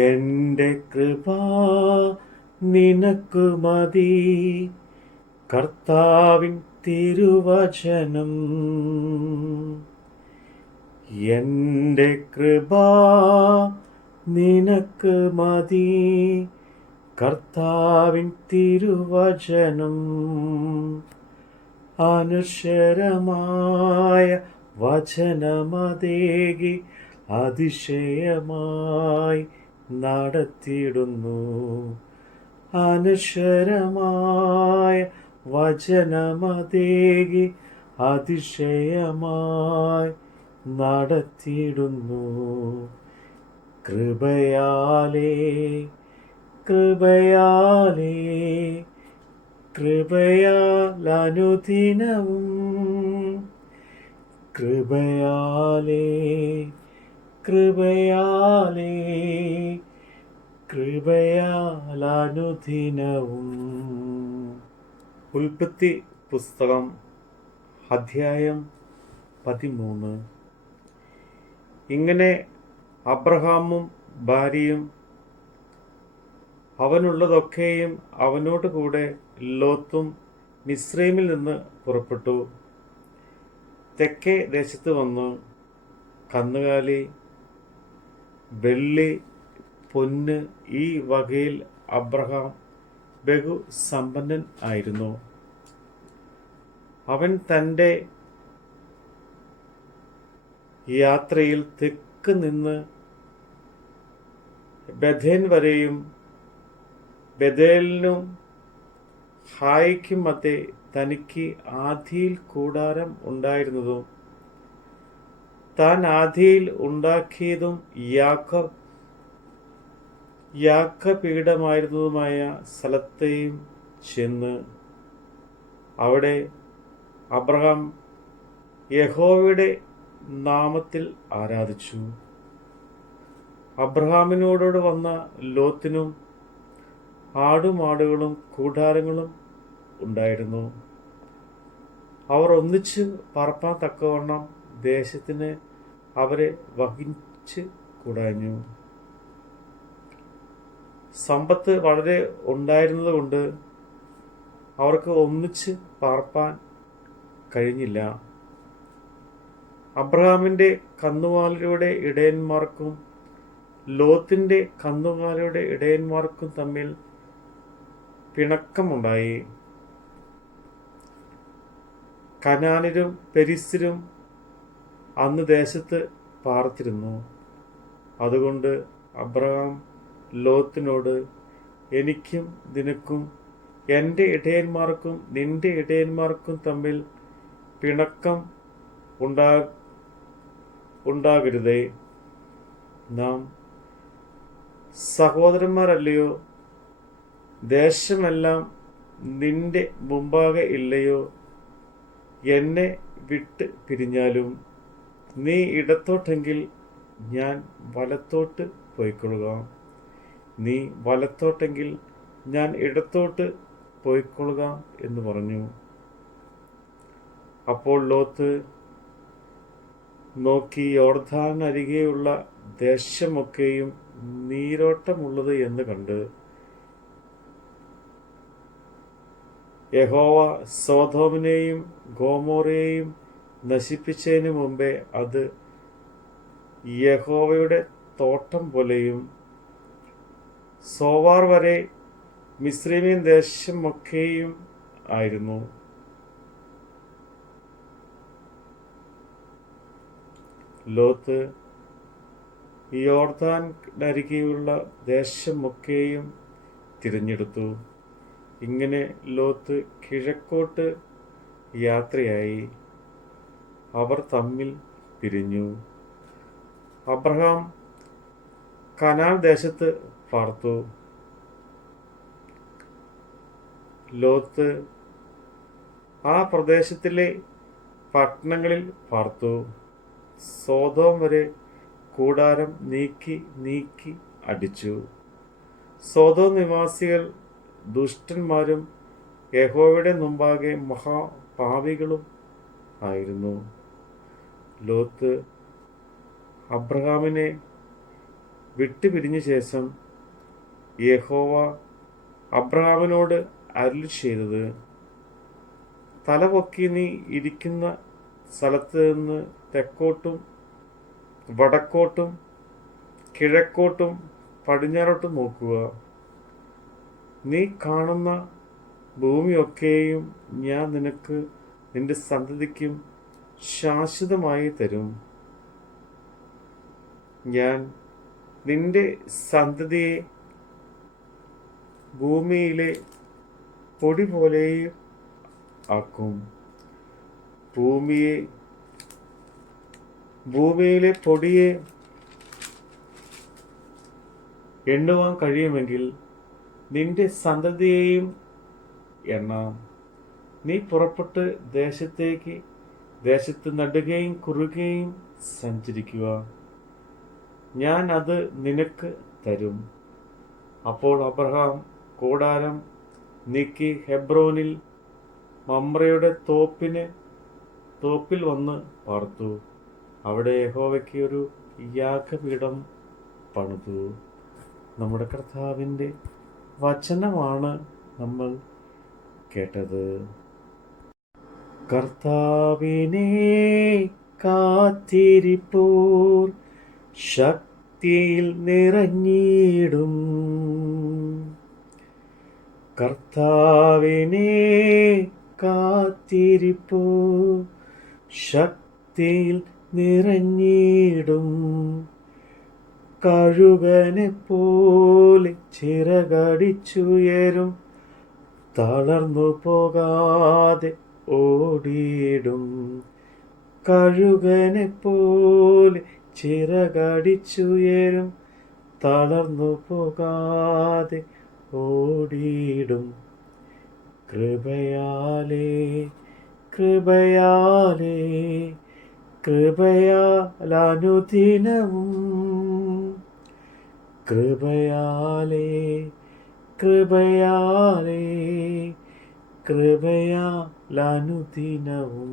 എന്റെ കൃപ നിനക്കു മതി, കർത്താവിൻ തിരുവചനം. എന്റെ കൃപ നിനക്ക് മതി, കർത്താവിൻ തിരുവചനം. അനശ്വരമായ വചനമതേകി അതിശയമായി നടത്തിയിടുന്നു. അനശ്വരമായ വചനമതേകി അതിശയമായി നടത്തിയിടുന്നു. കൃപയാലേ കൃപയാലേ കൃപയാൽ അനുദിനവും, കൃപയാലേ കൃപയാലേ കൃപയാൽ അനുദിനവും. ഉൽപ്പത്തി പുസ്തകം അധ്യായം 13. ഇങ്ങനെ അബ്രഹാമും ഭാര്യയും അവനുള്ളതൊക്കെയും അവനോട് കൂടെ ലോത്തും മിസ്രൈമിൽ നിന്ന് പുറപ്പെട്ടു. തെക്കേ ദേശത്ത് വന്നു. കന്നുകാലി, വെള്ളി, പൊന്ന് ഈ വകയിൽ അബ്രഹാം ബഹുസമ്പന്നൻ ആയിരുന്നു. അവൻ തൻ്റെ യാത്രയിൽ തെക്ക് നിന്ന് ബഥേൻ വരെയും ബഥേലിനും ഹായിക്കും മധ്യേ തനിക്ക് ആദിയിൽ കൂടാരം ഉണ്ടായിരുന്നതും താൻ ആദിയിൽ ഉണ്ടാക്കിയതും യാഗപീഠമായിരുന്നതുമായ സ്ഥലത്തെയും ചെന്ന് അവിടെ അബ്രഹാം യഹോവയുടെ നാമത്തിൽ ആരാധിച്ചു. അബ്രഹാമിനോട് വന്ന ലോത്തിനും ആടുമാടുകളും കൂടാരങ്ങളും ഉണ്ടായിരുന്നു. അവർ ഒന്നിച്ച് പറപ്പാൻ തക്കവണ്ണം ദേശത്തിന് അവരെ വഹിച്ച് കുടഞ്ഞു. സമ്പത്ത് വളരെ ഉണ്ടായിരുന്നത് കൊണ്ട് അവർക്ക് ഒന്നിച്ച് പാർപ്പാൻ കഴിഞ്ഞില്ല. അബ്രഹാമിൻ്റെ കന്നുകാലിയുടെ ഇടയന്മാർക്കും ലോത്തിൻ്റെ കന്നുകാലിയുടെ ഇടയന്മാർക്കും തമ്മിൽ പിണക്കമുണ്ടായി. കനാന്യരും പെരിസ്യരും അന്ന് ദേശത്ത് പാർത്തിരുന്നു. അതുകൊണ്ട് അബ്രഹാം ലോത്തിനോട്, എനിക്കും നിനക്കും എൻ്റെ ഇടയന്മാർക്കും നിന്റെ ഇടയന്മാർക്കും തമ്മിൽ പിണക്കം ഉണ്ടാകരുതേ. നാം സഹോദരന്മാരല്ലയോ? ദേശമെല്ലാം നിന്റെ മുമ്പാകെ ഇല്ലയോ? എന്നെ വിട്ട് പിരിഞ്ഞാലും നീ ഇടത്തോട്ടെങ്കിൽ ഞാൻ വലത്തോട്ട് പോയിക്കൊള്ളുക, നീ വലത്തോട്ടെങ്കിൽ ഞാൻ ഇടത്തോട്ട് പോയിക്കൊള്ളുക എന്ന് പറഞ്ഞു. അപ്പോൾ ലോത്ത് നോക്കി യോർദാനരികെയുള്ള ദേശമൊക്കെയും നീരോട്ടമുള്ളത് എന്ന് കണ്ട്, യഹോവ സോദോമിനെയും ഗോമോറയെയും നശിപ്പിച്ചതിന് മുമ്പേ അത് യഹോവയുടെ തോട്ടം പോലെയും സോവാർ വരെ മിസ്രൈമിൻ ദേശമൊക്കെയും ആയിരുന്നു. ലോത്ത് യോർദാനരികെയുള്ള ദേശമൊക്കെയും തിരഞ്ഞെടുത്തു. ഇങ്ങനെ ലോത്ത് കിഴക്കോട്ട് യാത്രയായി. അവർ തമ്മിൽ പിരിഞ്ഞു. അബ്രഹാം കനാൻ ദേശത്ത് പാർത്തു. ലോത്ത് ആ പ്രദേശത്തിലെ പട്ടണങ്ങളിൽ പാർത്തു. സോദോം വരെ കൂടാരം നീക്കി അടിച്ചു. സോദോം നിവാസികൾ ദുഷ്ടന്മാരും യഹോവയുടെ മുമ്പാകെ മഹാപാപികളും ആയിരുന്നു. ലോത്ത് അബ്രഹാമിനെ വിട്ടുപിരിഞ്ഞ ശേഷം യഹോവ അബ്രഹാമിനോട് അരുളി ചെയ്തത്, തലപൊക്കി നീ ഇരിക്കുന്ന സ്ഥലത്ത് നിന്ന് തെക്കോട്ടും വടക്കോട്ടും കിഴക്കോട്ടും പടിഞ്ഞാറോട്ടും നോക്കുക. നീ കാണുന്ന ഭൂമിയൊക്കെയും ഞാൻ നിനക്ക് നിന്റെ സന്തതിക്കും ശാശ്വതമായി തരും. ഞാൻ നിന്റെ സന്തതിയെ ഭൂമിയിലെ പൊടി പോലെയും ആക്കും. ഭൂമിയിലെ പൊടിയെ എണ്ണുവാൻ കഴിയുമെങ്കിൽ നിന്റെ സന്തതിയെയും എണ്ണാം. നീ പുറപ്പെട്ട് ദേശത്ത് നടുകയും കുറുകയും സഞ്ചരിക്കുക. ഞാൻ അത് നിനക്ക് തരും. അപ്പോൾ അബ്രഹാം കൂടാരം നീക്കി ഹെബ്രോനിൽ മമ്രയുടെ തോപ്പിൽ വന്ന് പാർത്തു. അവിടെ യഹോവയ്ക്ക് ഒരു യാഗപീഠം പണിതു. നമ്മുടെ കർത്താവിൻ്റെ വചനമാണ് നമ്മൾ കേട്ടത്. കർത്താവിനെ കാത്തിരിപ്പോർ ശക്തിയിൽ നിറഞ്ഞിടും. കർത്താവിനെ കാത്തിരിപ്പോർ ശക്തിയിൽ നിറഞ്ഞിടും. കഴുകനെ പോലെ ചിറകടിച്ചുയരും. തളർന്നു പോകാതെ ഓടിയിടും. കഴുകനെ പോലെ ചിറകടിച്ചുയരും. തളർന്നു പോകാതെ ഓടിയിടും. കൃപയാലേ കൃപയാലനുദിനവും കൃപയാലനുദിനവും